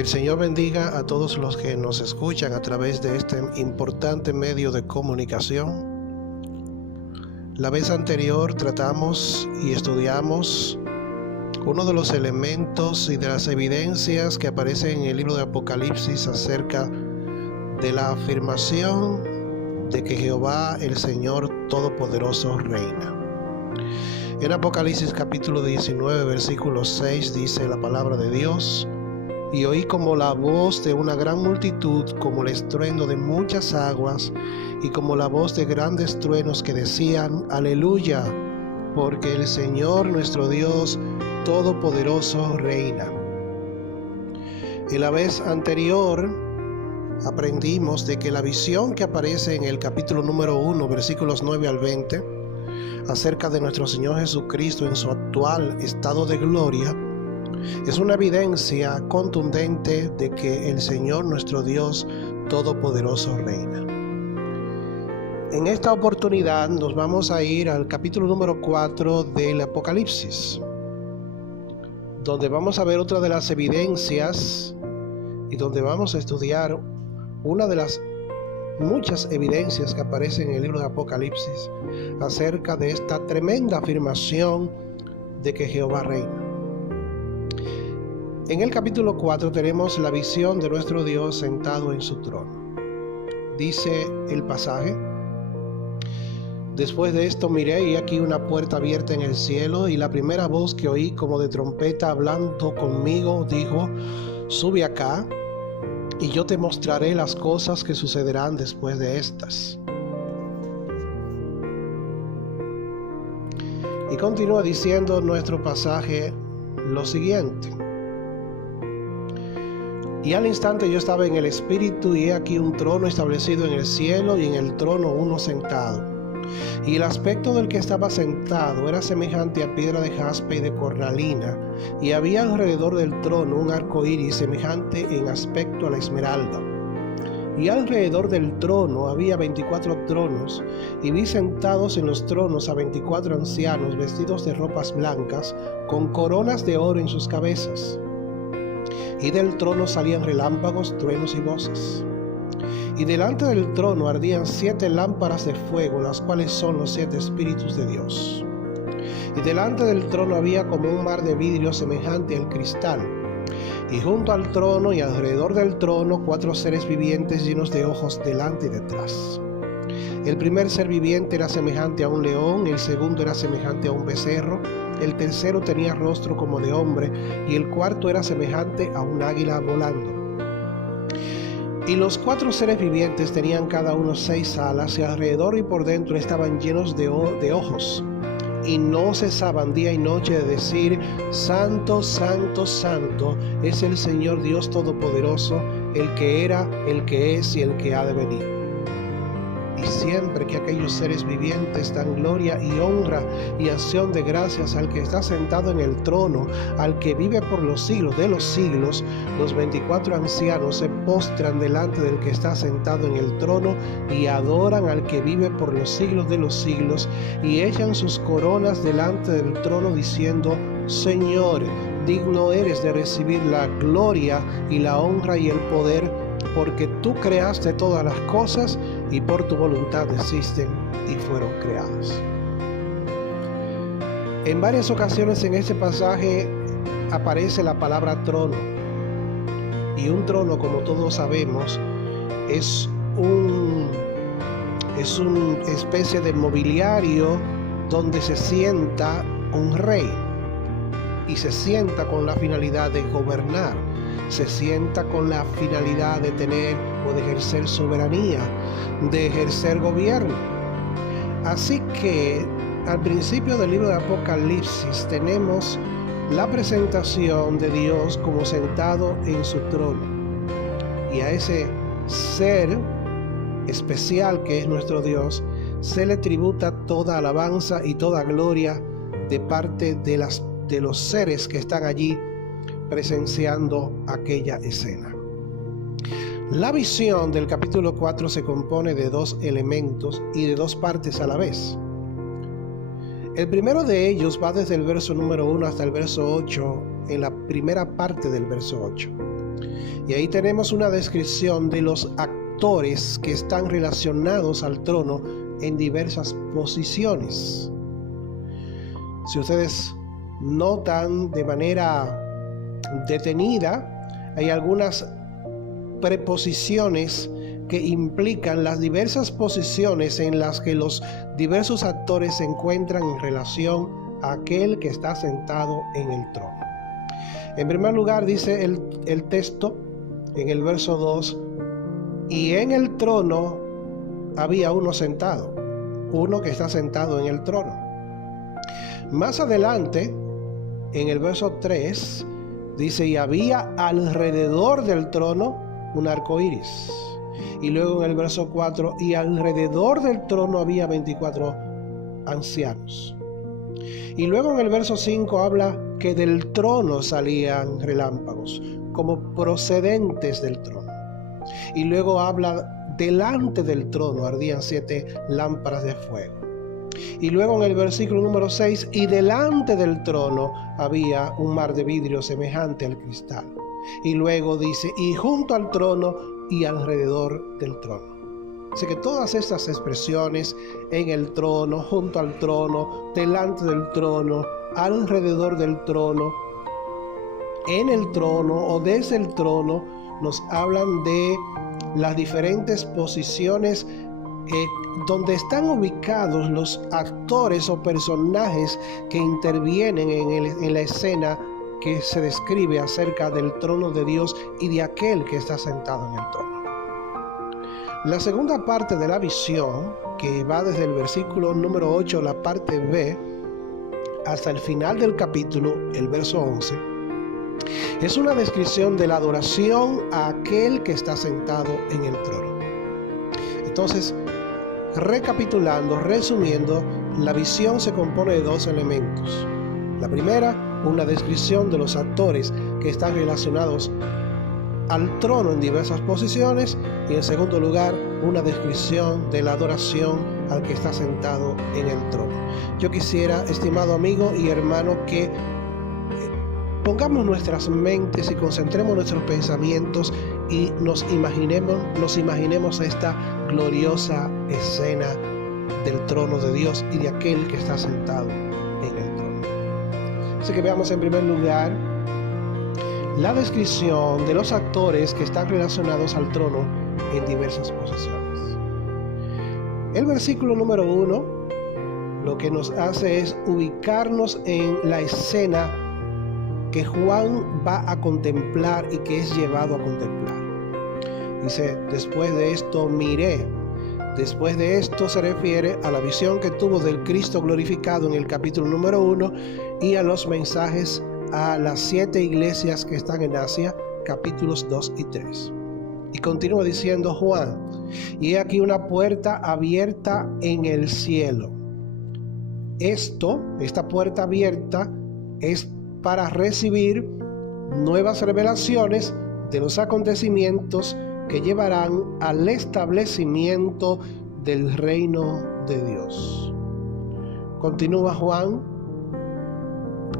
Que el Señor bendiga a todos los que nos escuchan a través de este importante medio de comunicación. La vez anterior tratamos y estudiamos uno de los elementos y de las evidencias que aparecen en el libro de Apocalipsis acerca de la afirmación de que Jehová, el Señor Todopoderoso, reina. En Apocalipsis capítulo 19, versículo 6 dice la palabra de Dios: y oí como la voz de una gran multitud, como el estruendo de muchas aguas, y como la voz de grandes truenos que decían: Aleluya, porque el Señor nuestro Dios Todopoderoso reina. En la vez anterior aprendimos de que la visión que aparece en el capítulo número 1, versículos 9 al 20, acerca de nuestro Señor Jesucristo en su actual estado de gloria, es una evidencia contundente de que el Señor nuestro Dios Todopoderoso reina. En esta oportunidad nos vamos a ir al capítulo número 4 del Apocalipsis, donde vamos a ver otra de las evidencias y donde vamos a estudiar una de las muchas evidencias que aparecen en el libro de Apocalipsis acerca de esta tremenda afirmación de que Jehová reina. En el capítulo 4 tenemos la visión de nuestro Dios sentado en su trono. Dice el pasaje: después de esto miré y aquí una puerta abierta en el cielo, y la primera voz que oí como de trompeta hablando conmigo dijo: sube acá, y yo te mostraré las cosas que sucederán después de estas. Y continúa diciendo nuestro pasaje lo siguiente: y al instante yo estaba en el espíritu, y he aquí un trono establecido en el cielo, y en el trono uno sentado. Y el aspecto del que estaba sentado era semejante a piedra de jaspe y de cornalina, y había alrededor del trono un arco iris semejante en aspecto a la esmeralda. Y alrededor del trono había 24 tronos, y vi sentados en los tronos a 24 ancianos vestidos de ropas blancas, con coronas de oro en sus cabezas. Y del trono salían relámpagos, truenos y voces. Y delante del trono ardían 7 lámparas de fuego, las cuales son los 7 espíritus de Dios. Y delante del trono había como un mar de vidrio semejante al cristal. Y junto al trono y alrededor del trono 4 seres vivientes llenos de ojos delante y detrás. El primer ser viviente era semejante a un león, el segundo era semejante a un becerro, el tercero tenía rostro como de hombre, y el cuarto era semejante a un águila volando. Y los 4 seres vivientes tenían cada uno 6 alas, y alrededor y por dentro estaban llenos de ojos, y no cesaban día y noche de decir: Santo, Santo, Santo es el Señor Dios Todopoderoso, el que era, el que es y el que ha de venir. Y siempre que aquellos seres vivientes dan gloria y honra y acción de gracias al que está sentado en el trono, al que vive por los siglos de los siglos, los 24 ancianos se postran delante del que está sentado en el trono y adoran al que vive por los siglos de los siglos, y echan sus coronas delante del trono diciendo: Señor, digno eres de recibir la gloria y la honra y el poder, porque tú creaste todas las cosas y por tu voluntad existen y fueron creadas. En varias ocasiones en este pasaje aparece la palabra trono. Y un trono, como todos sabemos, es una especie de mobiliario donde se sienta un rey. Y se sienta con la finalidad de gobernar. Se sienta con la finalidad de tener o de ejercer soberanía, de ejercer gobierno. Así que al principio del libro de Apocalipsis tenemos la presentación de Dios como sentado en su trono. Y a ese ser especial que es nuestro Dios se le tributa toda alabanza y toda gloria de parte de los seres que están allí presenciando aquella escena. La visión del capítulo 4 se compone de 2 elementos y de 2 partes a la vez. El primero de ellos va desde el verso número 1 hasta el verso 8, en la primera parte del verso 8. Y ahí tenemos una descripción de los actores que están relacionados al trono en diversas posiciones. Si ustedes notan de manera detenida, hay algunas preposiciones que implican las diversas posiciones en las que los diversos actores se encuentran en relación a aquel que está sentado en el trono. En primer lugar dice el texto en el verso 2: y en el trono había uno sentado, uno que está sentado en el trono. Más adelante, en el verso 3, dice: y había alrededor del trono un arco iris. Y luego en el verso 4: y alrededor del trono había 24 ancianos. Y luego en el verso 5 habla que del trono salían relámpagos, como procedentes del trono. Y luego habla delante del trono ardían 7 lámparas de fuego. Y luego en el versículo número 6: y delante del trono había un mar de vidrio semejante al cristal. Y luego dice: y junto al trono y alrededor del trono. Así que todas estas expresiones, en el trono, junto al trono, delante del trono, alrededor del trono, en el trono o desde el trono, nos hablan de las diferentes posiciones donde están ubicados los actores o personajes que intervienen en la escena que se describe acerca del trono de Dios y de aquel que está sentado en el trono. La segunda parte de la visión, que va desde el versículo número 8, la parte B, hasta el final del capítulo, el verso 11, es una descripción de la adoración a aquel que está sentado en el trono. Entonces, recapitulando, resumiendo, la visión se compone de 2 elementos. La primera, una descripción de los actores que están relacionados al trono en diversas posiciones, y en segundo lugar, una descripción de la adoración al que está sentado en el trono. Yo quisiera, estimado amigo y hermano, que pongamos nuestras mentes y concentremos nuestros pensamientos y nos imaginemos esta gloriosa escena del trono de Dios y de aquel que está sentado en el trono. Así que veamos en primer lugar la descripción de los actores que están relacionados al trono en diversas posiciones. El versículo número 1 lo que nos hace es ubicarnos en la escena que Juan va a contemplar y que es llevado a contemplar. Dice: después de esto miré. Después de esto se refiere a la visión que tuvo del Cristo glorificado en el capítulo número 1 y a los mensajes a las 7 iglesias que están en Asia, capítulos 2 y 3. Y continúa diciendo Juan: y he aquí una puerta abierta en el cielo. Esta puerta abierta es para recibir nuevas revelaciones de los acontecimientos que llevarán al establecimiento del reino de Dios. Continúa Juan: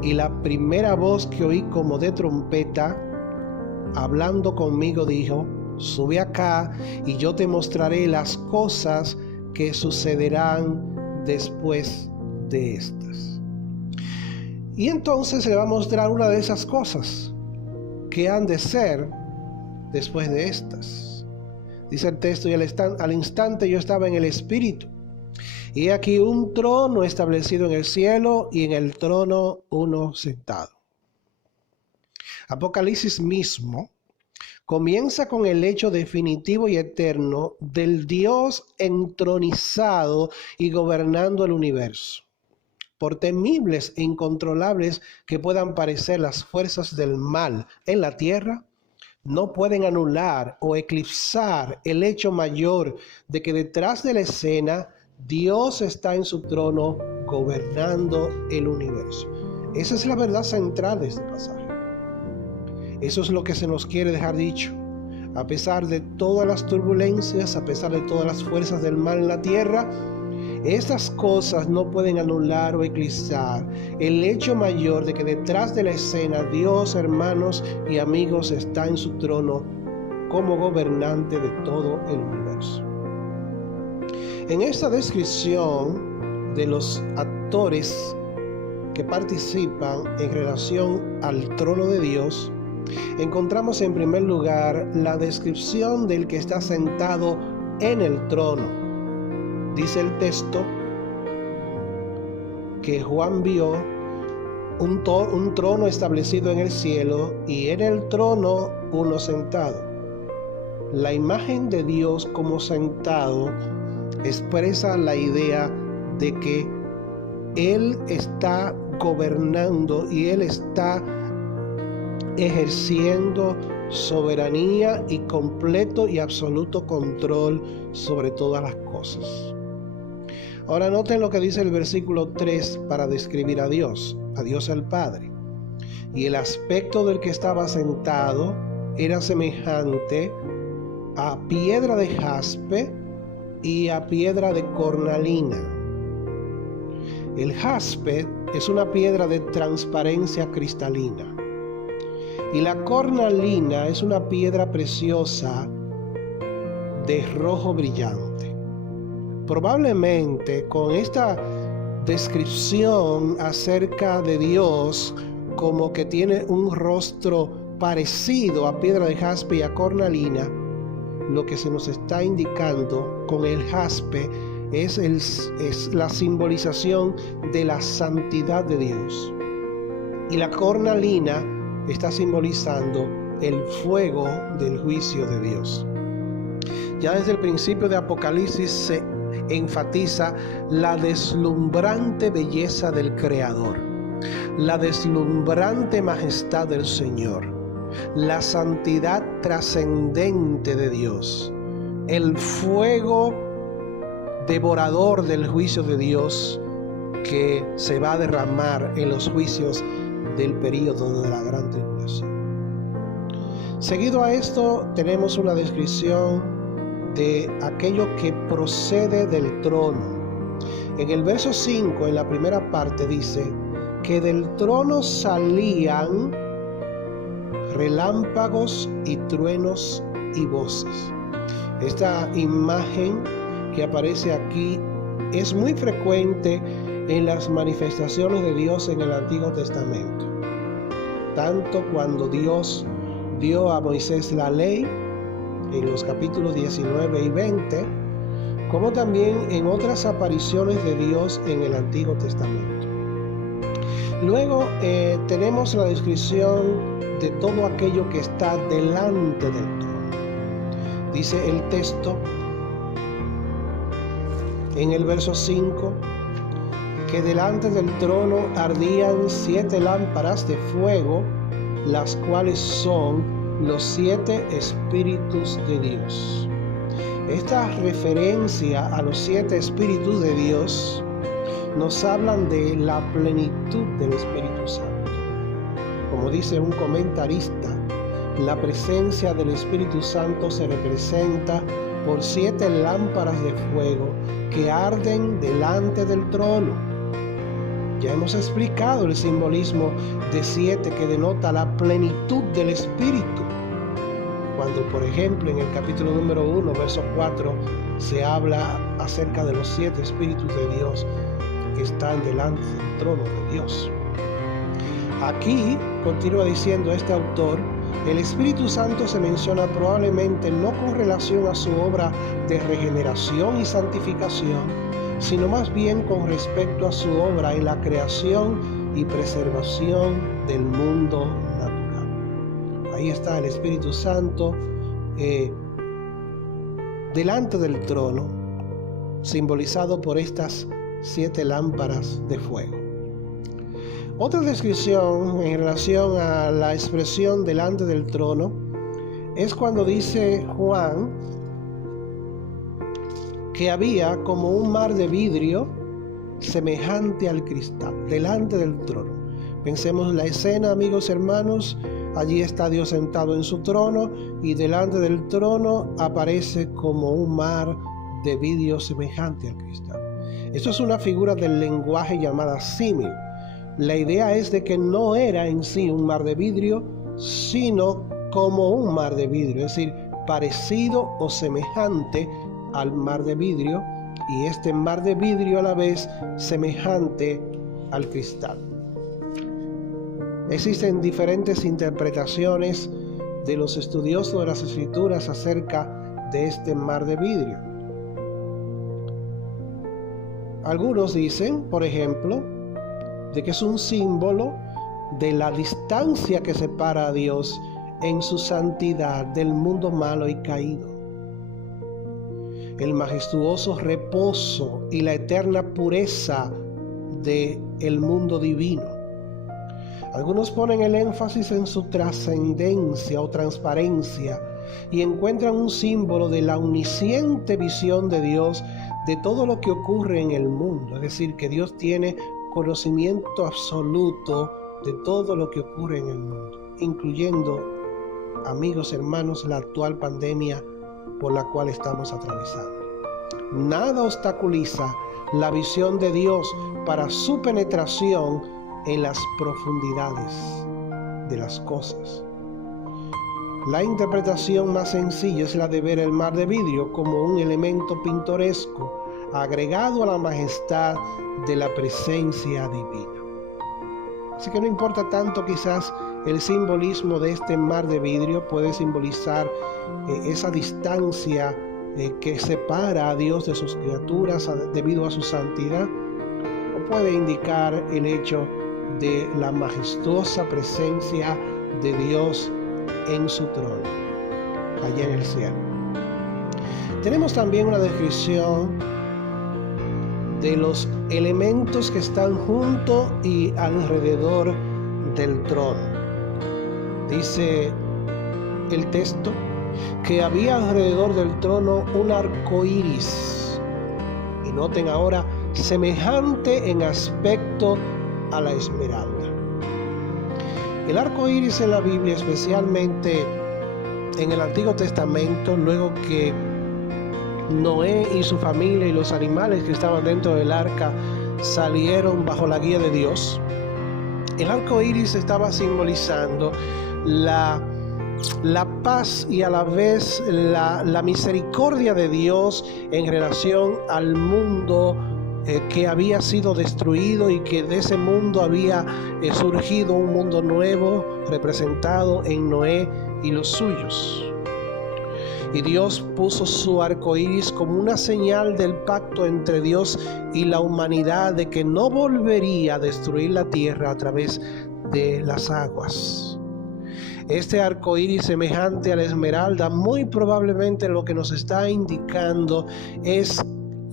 y la primera voz que oí como de trompeta, hablando conmigo, dijo: sube acá y yo te mostraré las cosas que sucederán después de estas. Y entonces se le va a mostrar una de esas cosas que han de ser después de estas. Dice el texto: y al instante yo estaba en el Espíritu, y he aquí un trono establecido en el cielo, y en el trono uno sentado. Apocalipsis mismo comienza con el hecho definitivo y eterno del Dios entronizado y gobernando el universo. Por temibles e incontrolables que puedan parecer las fuerzas del mal en la tierra, no pueden anular o eclipsar el hecho mayor de que detrás de la escena Dios está en su trono gobernando el universo. Esa es la verdad central de este pasaje. Eso es lo que se nos quiere dejar dicho. A pesar de todas las turbulencias, a pesar de todas las fuerzas del mal en la tierra, Estas cosas no pueden anular o eclipsar el hecho mayor de que detrás de la escena Dios, hermanos y amigos, está en su trono como gobernante de todo el universo. En esta descripción de los actores que participan en relación al trono de Dios, encontramos en primer lugar la descripción del que está sentado en el trono. Dice el texto que Juan vio un trono establecido en el cielo y en el trono uno sentado. La imagen de Dios como sentado expresa la idea de que Él está gobernando y Él está ejerciendo soberanía y completo y absoluto control sobre todas las cosas. Ahora noten lo que dice el versículo 3 para describir a Dios el Padre. Y el aspecto del que estaba sentado era semejante a piedra de jaspe y a piedra de cornalina. El jaspe es una piedra de transparencia cristalina y la cornalina es una piedra preciosa de rojo brillante. Probablemente con esta descripción acerca de Dios como que tiene un rostro parecido a piedra de jaspe y a cornalina, lo que se nos está indicando con el jaspe es la simbolización de la santidad de Dios. Y la cornalina está simbolizando el fuego del juicio de Dios. Ya desde el principio de Apocalipsis se enfatiza la deslumbrante belleza del Creador, la deslumbrante majestad del Señor, la santidad trascendente de Dios, el fuego devorador del juicio de Dios que se va a derramar en los juicios del período de la gran tribulación. Seguido a esto tenemos una descripción de aquello que procede del trono. En el verso 5, en la primera parte, dice que del trono salían relámpagos y truenos y voces. Esta imagen que aparece aquí es muy frecuente en las manifestaciones de Dios en el Antiguo Testamento. Tanto cuando Dios dio a Moisés la ley en los capítulos 19 y 20, como también en otras apariciones de Dios en el Antiguo Testamento. Luego tenemos la descripción de todo aquello que está delante del trono. Dice el texto en el verso 5 que delante del trono ardían 7 lámparas de fuego, las cuales son los 7 espíritus de Dios. Esta referencia a los 7 espíritus de Dios nos hablan de la plenitud del Espíritu Santo. Como dice un comentarista, la presencia del Espíritu Santo se representa por 7 lámparas de fuego que arden delante del trono. Ya hemos explicado el simbolismo de 7 que denota la plenitud del Espíritu. Cuando, por ejemplo, en el capítulo número 1, verso 4, se habla acerca de los 7 espíritus de Dios que están delante del trono de Dios. Aquí, continúa diciendo este autor, el Espíritu Santo se menciona probablemente no con relación a su obra de regeneración y santificación, sino más bien con respecto a su obra en la creación y preservación del mundo natural. Ahí está el Espíritu Santo delante del trono, simbolizado por estas 7 lámparas de fuego. Otra descripción en relación a la expresión delante del trono es cuando dice Juan que había como un mar de vidrio semejante al cristal delante del trono. Pensemos en la escena, amigos hermanos. Allí está Dios sentado en su trono y delante del trono aparece como un mar de vidrio semejante al cristal. Esto es una figura del lenguaje llamada símil. La idea es de que no era en sí un mar de vidrio, sino como un mar de vidrio, es decir, parecido o semejante al mar de vidrio, y este mar de vidrio a la vez semejante al cristal. Existen diferentes interpretaciones de los estudiosos de las Escrituras acerca de este mar de vidrio. Algunos dicen, por ejemplo, de que es un símbolo de la distancia que separa a Dios en su santidad del mundo malo y caído, el majestuoso reposo y la eterna pureza del mundo divino. Algunos ponen el énfasis en su trascendencia o transparencia y encuentran un símbolo de la omnisciente visión de Dios de todo lo que ocurre en el mundo, es decir, que Dios tiene conocimiento absoluto de todo lo que ocurre en el mundo, incluyendo, amigos, hermanos, la actual pandemia por la cual estamos atravesando. Nada obstaculiza la visión de Dios para su penetración en las profundidades de las cosas. La interpretación más sencilla es la de ver el mar de vidrio como un elemento pintoresco agregado a la majestad de la presencia divina. Así que no importa tanto quizás el simbolismo de este mar de vidrio, puede simbolizar esa distancia que separa a Dios de sus criaturas debido a su santidad, o puede indicar el hecho de la majestuosa presencia de Dios en su trono, allá en el cielo. Tenemos también una descripción de los elementos que están junto y alrededor del trono. Dice el texto que había alrededor del trono un arco iris, y noten ahora, semejante en aspecto a la esmeralda. El arco iris en la Biblia, especialmente en el Antiguo Testamento, luego que Noé y su familia y los animales que estaban dentro del arca salieron bajo la guía de Dios, el arco iris estaba simbolizando la paz y a la vez la misericordia de Dios en relación al mundo que había sido destruido, y que de ese mundo había surgido un mundo nuevo representado en Noé y los suyos. Y Dios puso su arco iris como una señal del pacto entre Dios y la humanidad, de que no volvería a destruir la tierra a través de las aguas. Este arco iris semejante a la esmeralda, muy probablemente lo que nos está indicando es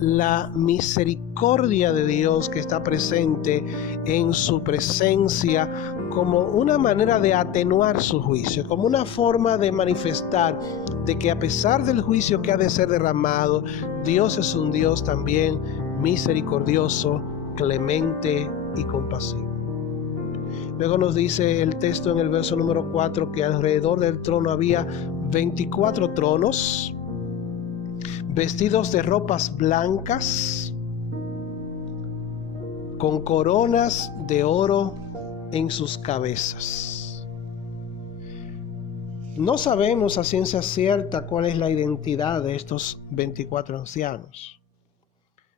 la misericordia de Dios que está presente en su presencia, como una manera de atenuar su juicio, como una forma de manifestar de que a pesar del juicio que ha de ser derramado, Dios es un Dios también misericordioso, clemente y compasivo. Luego nos dice el texto en el verso número 4 que alrededor del trono había 24 tronos, vestidos de ropas blancas, con coronas de oro en sus cabezas. No sabemos a ciencia cierta cuál es la identidad de estos 24 ancianos,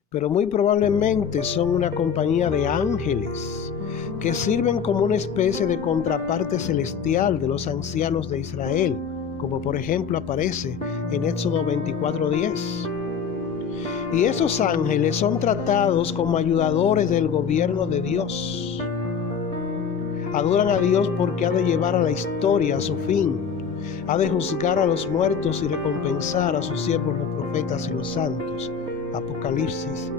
pero muy probablemente son una compañía de ángeles que sirven como una especie de contraparte celestial de los ancianos de Israel, como por ejemplo aparece en Éxodo 24:10. Y esos ángeles son tratados como ayudadores del gobierno de Dios. Adoran a Dios porque ha de llevar a la historia a su fin, ha de juzgar a los muertos y recompensar a sus siervos los profetas y los santos. Apocalipsis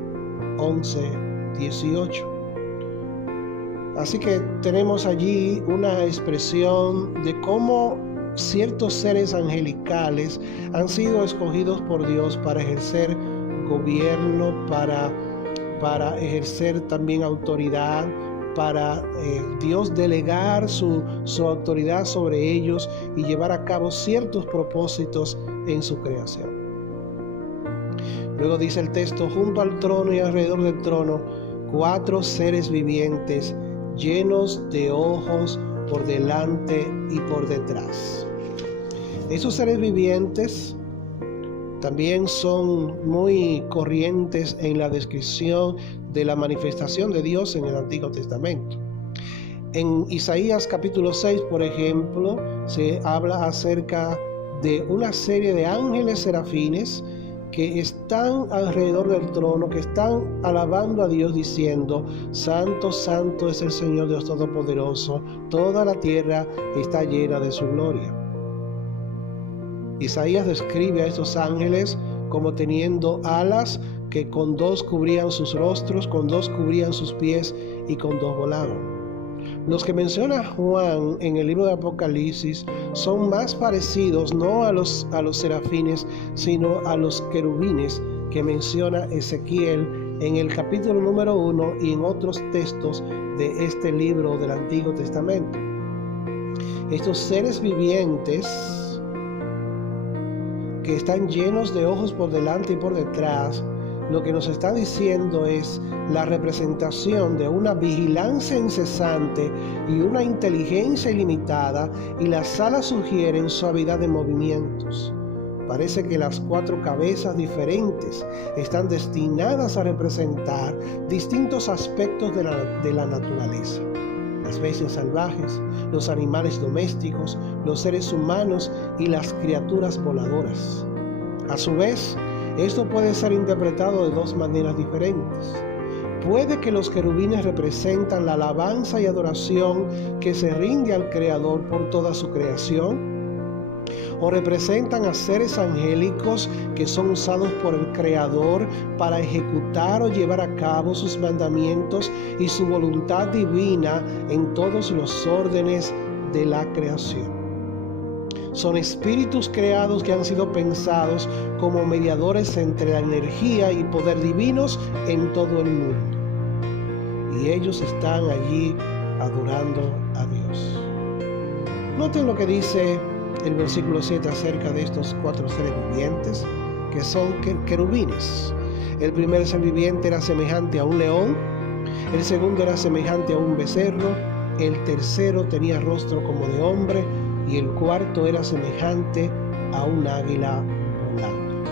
11:18. Así que tenemos allí una expresión de cómo ciertos seres angelicales han sido escogidos por Dios para ejercer gobierno, para ejercer también autoridad, para Dios delegar su autoridad sobre ellos y llevar a cabo ciertos propósitos en su creación. Luego dice el texto: junto al trono y alrededor del trono, 4 seres vivientes llenos de ojos por delante y por detrás. Esos seres vivientes también son muy corrientes en la descripción de la manifestación de Dios en el Antiguo Testamento. En Isaías capítulo 6, por ejemplo, se habla acerca de una serie de ángeles serafines que están alrededor del trono, que están alabando a Dios diciendo: Santo, santo es el Señor Dios Todopoderoso, toda la tierra está llena de su gloria. Isaías describe a estos ángeles como teniendo alas que con 2 cubrían sus rostros, con 2 cubrían sus pies y con 2 volaban. Los que menciona Juan en el libro de Apocalipsis son más parecidos no a los serafines, sino a los querubines que menciona Ezequiel en el capítulo número 1 y en otros textos de este libro del Antiguo Testamento. Estos seres vivientes que están llenos de ojos por delante y por detrás, lo que nos está diciendo es la representación de una vigilancia incesante y una inteligencia ilimitada, y las alas sugieren suavidad de movimientos. Parece que las 4 cabezas diferentes están destinadas a representar distintos aspectos de la naturaleza: las bestias salvajes, los animales domésticos, los seres humanos y las criaturas voladoras. A su vez, esto puede ser interpretado de 2 maneras diferentes. Puede que los querubines representan la alabanza y adoración que se rinde al Creador por toda su creación, o representan a seres angélicos que son usados por el Creador para ejecutar o llevar a cabo sus mandamientos y su voluntad divina en todos los órdenes de la creación. Son espíritus creados que han sido pensados como mediadores entre la energía y poder divinos en todo el mundo. Y ellos están allí adorando a Dios. Noten lo que dice el versículo 7 acerca de estos 4 seres vivientes, que son querubines. El primer ser viviente era semejante a un león, el segundo era semejante a un becerro, el tercero tenía rostro como de hombre, y el cuarto era semejante a un águila volando.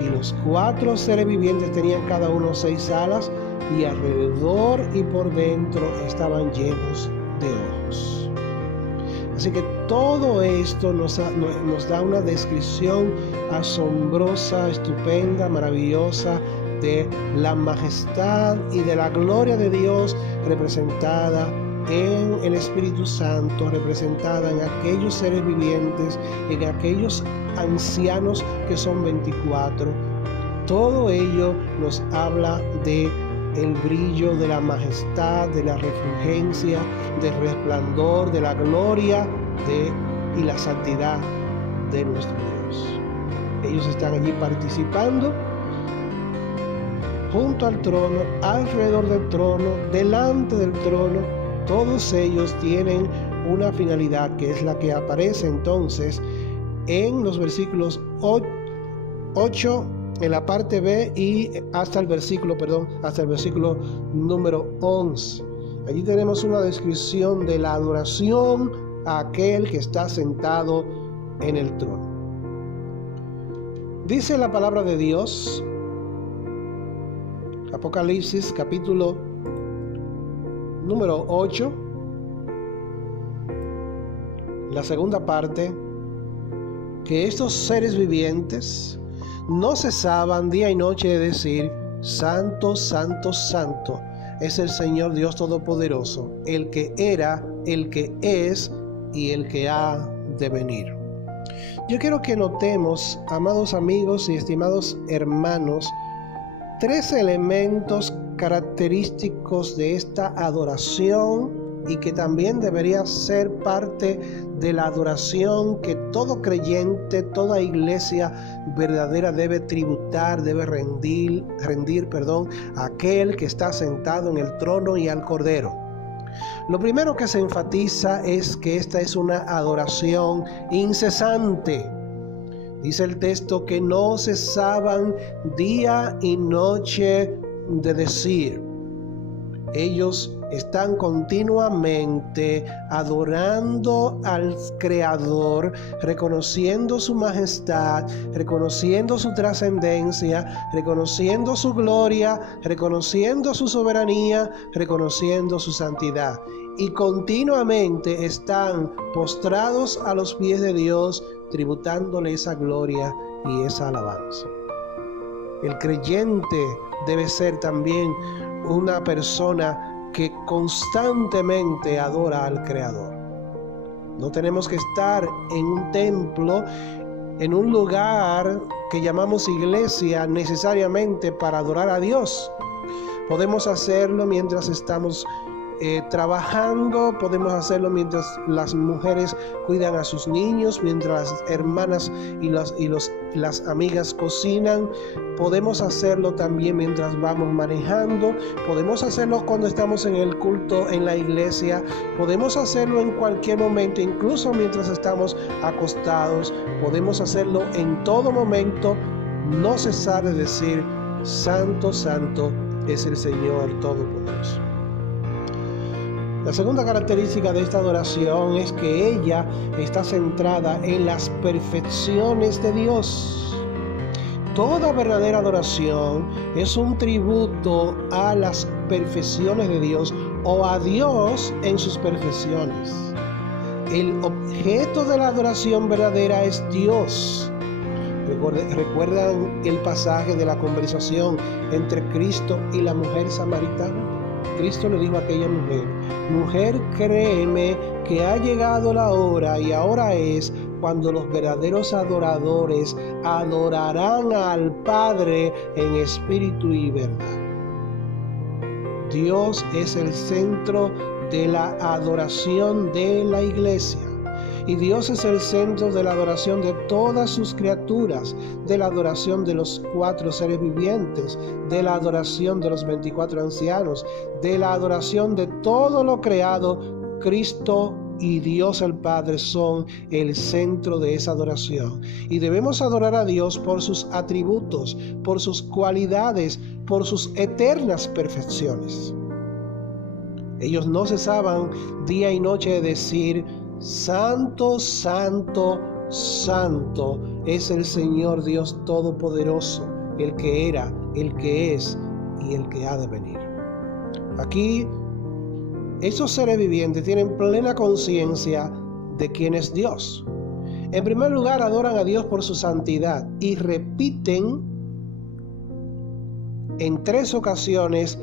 Y los 4 seres vivientes tenían cada uno 6 alas, y alrededor y por dentro estaban llenos de ojos. Así que todo esto nos da una descripción asombrosa, estupenda, maravillosa de la majestad y de la gloria de Dios representada en el Espíritu Santo, representada en aquellos seres vivientes, en aquellos ancianos que son 24. Todo ello nos habla de el brillo, de la majestad, de la refulgencia, del resplandor, de la gloria y la santidad de nuestro Dios. Ellos están allí participando junto al trono, alrededor del trono, delante del trono. Todos ellos tienen una finalidad, que es la que aparece entonces en los versículos 8 en la parte B y hasta el versículo número 11. Allí tenemos una descripción de la adoración a aquel que está sentado en el trono. Dice la palabra de Dios, Apocalipsis capítulo número 8, la segunda parte, que estos seres vivientes no cesaban día y noche de decir: Santo, santo, santo es el Señor Dios Todopoderoso, el que era, el que es y el que ha de venir. Yo quiero que notemos, amados amigos y estimados hermanos, 3 elementos característicos de esta adoración y que también debería ser parte de la adoración que todo creyente, toda iglesia verdadera debe tributar, debe rendir a aquel que está sentado en el trono y al Cordero. Lo primero que se enfatiza es que esta es una adoración incesante. Dice el texto que no cesaban día y noche de decir. Ellos están continuamente adorando al Creador, reconociendo su majestad, reconociendo su trascendencia, reconociendo su gloria, reconociendo su soberanía, reconociendo su santidad. Y continuamente están postrados a los pies de Dios, tributándole esa gloria y esa alabanza. El creyente debe ser también una persona que constantemente adora al Creador. No tenemos que estar en un templo, en un lugar que llamamos iglesia, necesariamente para adorar a Dios. Podemos hacerlo mientras estamos trabajando, podemos hacerlo mientras las mujeres cuidan a sus niños, mientras las hermanas y las amigas cocinan. Podemos hacerlo también mientras vamos manejando, podemos hacerlo cuando estamos en el culto en la iglesia, podemos hacerlo en cualquier momento, incluso mientras estamos acostados. Podemos hacerlo en todo momento, no cesar de decir: Santo, Santo es el Señor Todopoderoso. La segunda característica de esta adoración es que ella está centrada en las perfecciones de Dios. Toda verdadera adoración es un tributo a las perfecciones de Dios o a Dios en sus perfecciones. El objeto de la adoración verdadera es Dios. ¿Recuerdan el pasaje de la conversación entre Cristo y la mujer samaritana? Cristo le dijo a aquella mujer: mujer, créeme que ha llegado la hora, y ahora es cuando los verdaderos adoradores adorarán al Padre en espíritu y verdad. Dios es el centro de la adoración de la iglesia. Y Dios es el centro de la adoración de todas sus criaturas, de la adoración de los 4 seres vivientes, de la adoración de los 24 ancianos, de la adoración de todo lo creado. Cristo y Dios el Padre son el centro de esa adoración. Y debemos adorar a Dios por sus atributos, por sus cualidades, por sus eternas perfecciones. Ellos no cesaban día y noche de decir: Santo, Santo, Santo es el Señor Dios Todopoderoso, el que era, el que es y el que ha de venir. Aquí, esos seres vivientes tienen plena conciencia de quién es Dios. En primer lugar, adoran a Dios por su santidad y repiten en 3 ocasiones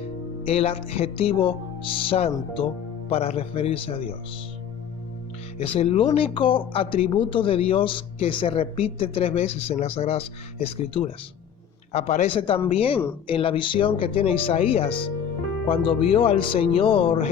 el adjetivo santo para referirse a Dios. Es el único atributo de Dios que se repite 3 veces en las Sagradas Escrituras. Aparece también en la visión que tiene Isaías, cuando vio al Señor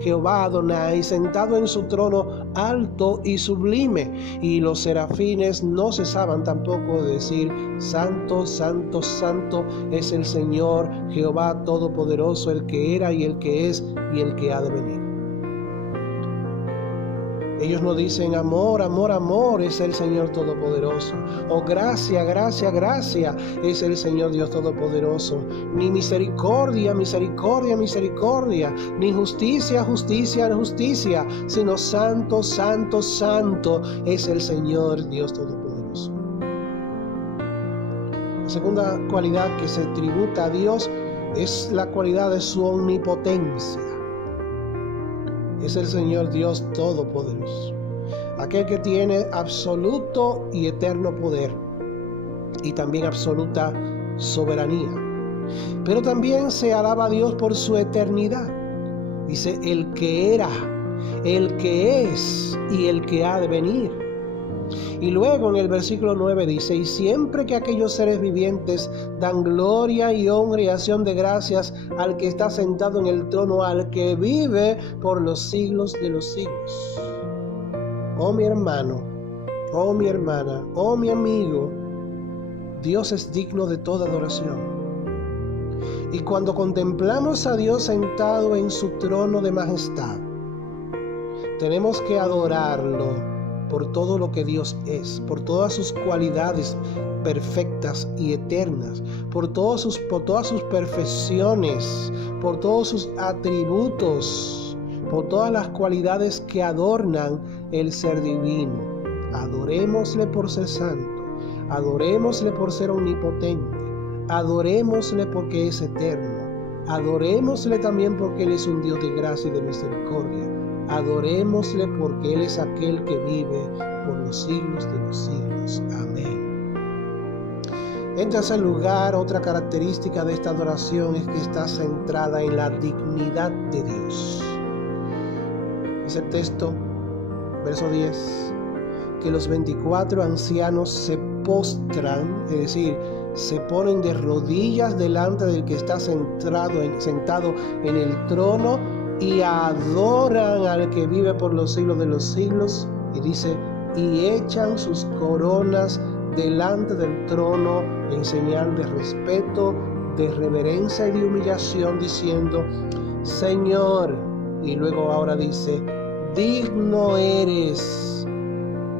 Jehová Adonai sentado en su trono alto y sublime, y los serafines no cesaban tampoco de decir: Santo, Santo, Santo es el Señor Jehová Todopoderoso, el que era y el que es y el que ha de venir. Ellos no dicen: amor, amor, amor es el Señor Todopoderoso, o gracia, gracia, gracia es el Señor Dios Todopoderoso, ni misericordia, misericordia, misericordia, ni justicia, justicia, justicia, sino santo, santo, santo es el Señor Dios Todopoderoso. La segunda cualidad que se tributa a Dios es la cualidad de su omnipotencia. Es el Señor Dios Todopoderoso, aquel que tiene absoluto y eterno poder y también absoluta soberanía. Pero también se alaba a Dios por su eternidad. Dice: el que era, el que es y el que ha de venir. Y luego en el versículo 9 dice: y siempre que aquellos seres vivientes dan gloria y honra y acción de gracias al que está sentado en el trono, al que vive por los siglos de los siglos. Oh mi hermano, oh mi hermana, oh mi amigo, Dios es digno de toda adoración. Y cuando contemplamos a Dios sentado en su trono de majestad, tenemos que adorarlo por todo lo que Dios es, por todas sus cualidades perfectas y eternas, por todas sus perfecciones, por todos sus atributos, por todas las cualidades que adornan el ser divino. Adorémosle por ser santo, adorémosle por ser omnipotente, adorémosle porque es eterno, adorémosle también porque Él es un Dios de gracia y de misericordia, adorémosle porque Él es aquel que vive por los siglos de los siglos. Amén. En tercer lugar, otra característica de esta adoración es que está centrada en la dignidad de Dios. Dice el texto, verso 10, que los 24 ancianos se postran, es decir, se ponen de rodillas delante del que está sentado en el trono y adoran al que vive por los siglos de los siglos. Y dice, y echan sus coronas delante del trono en señal de respeto, de reverencia y de humillación, diciendo, Señor, y luego ahora dice, digno eres,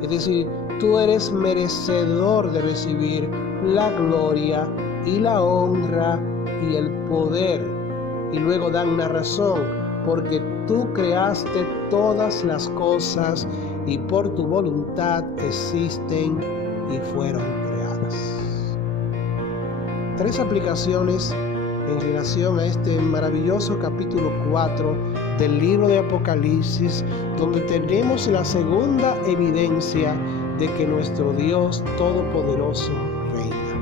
es decir, tú eres merecedor de recibir la gloria y la honra y el poder. Y luego dan una razón, porque tú creaste todas las cosas y por tu voluntad existen y fueron creadas. 3 aplicaciones en relación a este maravilloso capítulo 4 del libro de Apocalipsis, donde tenemos la segunda evidencia de que nuestro Dios Todopoderoso reina.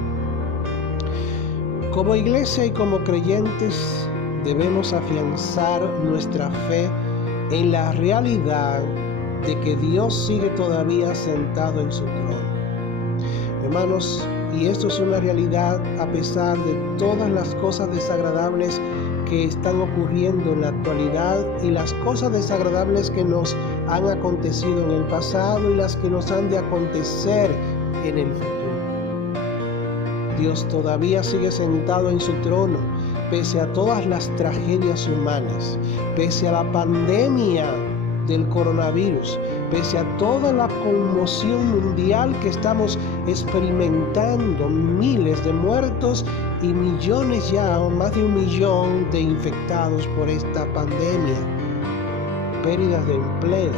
Como iglesia y como creyentes debemos afianzar nuestra fe en la realidad de que Dios sigue todavía sentado en su trono. Hermanos, y esto es una realidad a pesar de todas las cosas desagradables que están ocurriendo en la actualidad y las cosas desagradables que nos han acontecido en el pasado y las que nos han de acontecer en el futuro. Dios todavía sigue sentado en su trono, pese a todas las tragedias humanas, pese a la pandemia del coronavirus, pese a toda la conmoción mundial que estamos experimentando, miles de muertos y millones ya, o más de 1 millón de infectados por esta pandemia, pérdidas de empleos,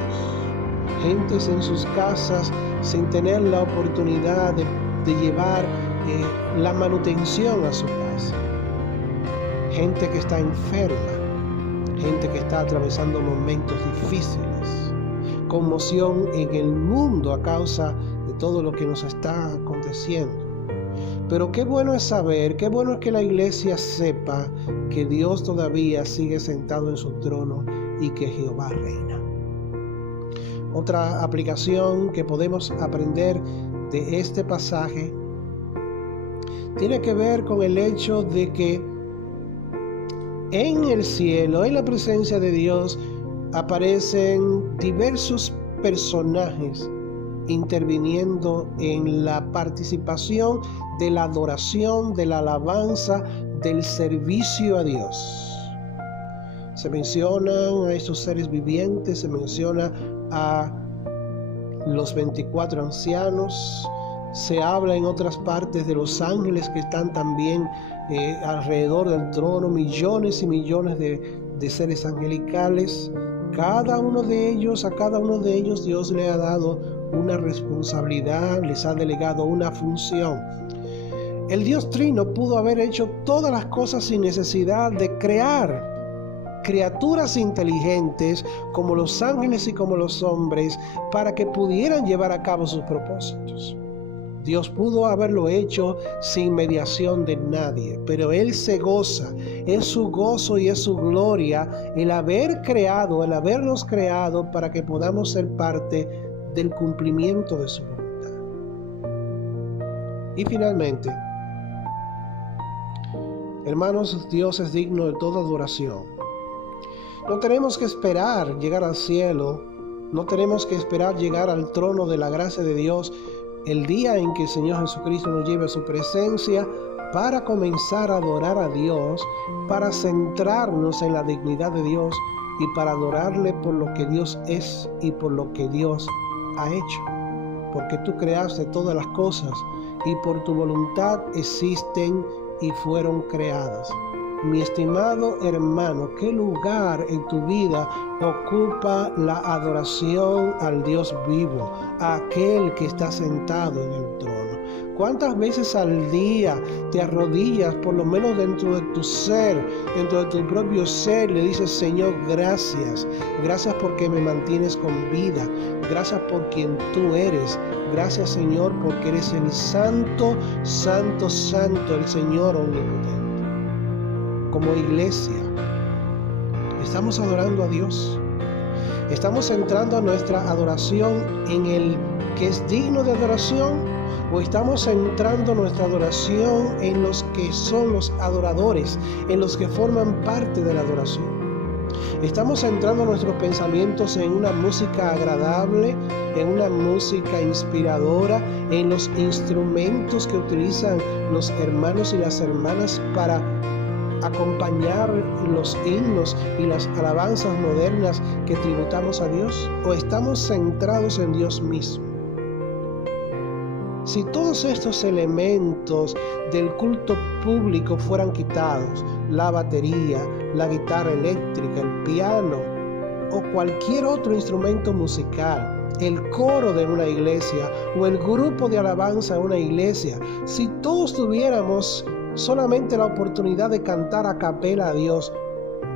gentes en sus casas sin tener la oportunidad de llevar la manutención a su casa, gente que está enferma, gente que está atravesando momentos difíciles, conmoción en el mundo a causa de todo lo que nos está aconteciendo. Pero qué bueno es saber, qué bueno es que la iglesia sepa que Dios todavía sigue sentado en su trono y que Jehová reina. Otra aplicación que podemos aprender de este pasaje tiene que ver con el hecho de que en el cielo, en la presencia de Dios, aparecen diversos personajes interviniendo en la participación de la adoración, de la alabanza, del servicio a Dios. Se mencionan a estos seres vivientes, se menciona a los 24 ancianos, se habla en otras partes de los ángeles que están también alrededor del trono, millones y millones de seres angelicales. A cada uno de ellos Dios le ha dado una responsabilidad, les ha delegado una función. El Dios Trino pudo haber hecho todas las cosas sin necesidad de crear criaturas inteligentes como los ángeles y como los hombres para que pudieran llevar a cabo sus propósitos. Dios pudo haberlo hecho sin mediación de nadie, pero Él se goza, es su gozo y es su gloria el habernos creado para que podamos ser parte del cumplimiento de su voluntad. Y finalmente, hermanos, Dios es digno de toda adoración. No tenemos que esperar llegar al cielo, no tenemos que esperar llegar al trono de la gracia de Dios el día en que el Señor Jesucristo nos lleve a su presencia para comenzar a adorar a Dios, para centrarnos en la dignidad de Dios y para adorarle por lo que Dios es y por lo que Dios ha hecho, porque tú creaste todas las cosas y por tu voluntad existen y fueron creadas. Mi estimado hermano, ¿qué lugar en tu vida ocupa la adoración al Dios vivo, a aquel que está sentado en el trono? ¿Cuántas veces al día te arrodillas, por lo menos dentro de tu ser, dentro de tu propio ser, le dices: Señor, gracias, gracias porque me mantienes con vida, gracias por quien tú eres, gracias, Señor, porque eres el santo, santo, santo, el Señor omnipotente? Como iglesia, estamos adorando a Dios. ¿Estamos centrando nuestra adoración en el que es digno de adoración? ¿O estamos centrando nuestra adoración en los que son los adoradores, en los que forman parte de la adoración? ¿Estamos centrando nuestros pensamientos en una música agradable, en una música inspiradora, en los instrumentos que utilizan los hermanos y las hermanas para acompañar los himnos y las alabanzas modernas que tributamos a Dios? ¿O estamos centrados en Dios mismo? Si todos estos elementos del culto público fueran quitados, la batería, la guitarra eléctrica, el piano o cualquier otro instrumento musical, el coro de una iglesia o el grupo de alabanza de una iglesia, si todos tuviéramos solamente la oportunidad de cantar a capela a Dios,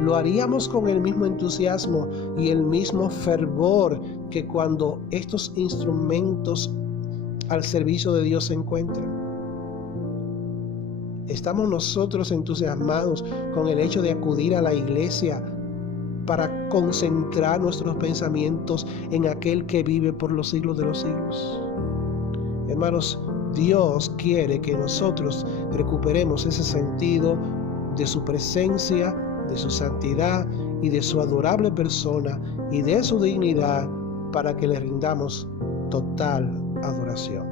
¿lo haríamos con el mismo entusiasmo y el mismo fervor que cuando estos instrumentos al servicio de Dios se encuentran? ¿Estamos nosotros entusiasmados con el hecho de acudir a la iglesia para concentrar nuestros pensamientos en aquel que vive por los siglos de los siglos? Hermanos, Dios quiere que nosotros recuperemos ese sentido de su presencia, de su santidad y de su adorable persona y de su dignidad, para que le rindamos total adoración.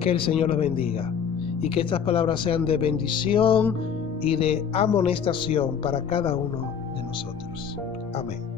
Que el Señor los bendiga y que estas palabras sean de bendición y de amonestación para cada uno de nosotros. Amén.